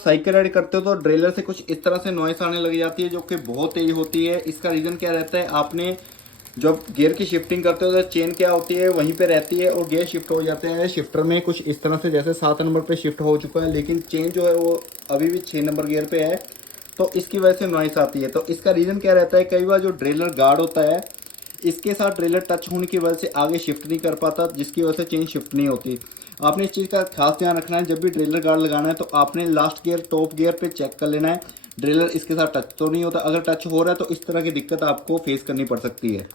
Cycle ride करते हो तो ड्रेलर से कुछ इस तरह से नॉइस आने लग जाती है जो कि बहुत तेज होती है। इसका रीज़न क्या रहता है, आपने जब गियर की शिफ्टिंग करते हो तो चेन क्या होती है वहीं पे रहती है और गियर शिफ्ट हो जाते हैं शिफ्टर में कुछ इस तरह से, जैसे 7 नंबर पे शिफ्ट हो चुका है लेकिन चेन जो है वो अभी भी 6 नंबर गियर पे है, तो इसकी वजह से नॉइस आती है। तो इसका रीज़न क्या रहता है, कई बार जो ड्रेलर गार्ड होता है इसके साथ ट्रेलर टच होने की वजह से आगे शिफ्ट नहीं कर पाता, जिसकी वजह से चेन शिफ्ट नहीं होती। आपने इस चीज़ का खास ध्यान रखना है, जब भी ट्रेलर गार्ड लगाना है तो आपने लास्ट गियर टॉप गियर पे चेक कर लेना है ड्रेलर इसके साथ टच तो नहीं होता। अगर टच हो रहा है तो इस तरह की दिक्कत आपको फेस करनी पड़ सकती है।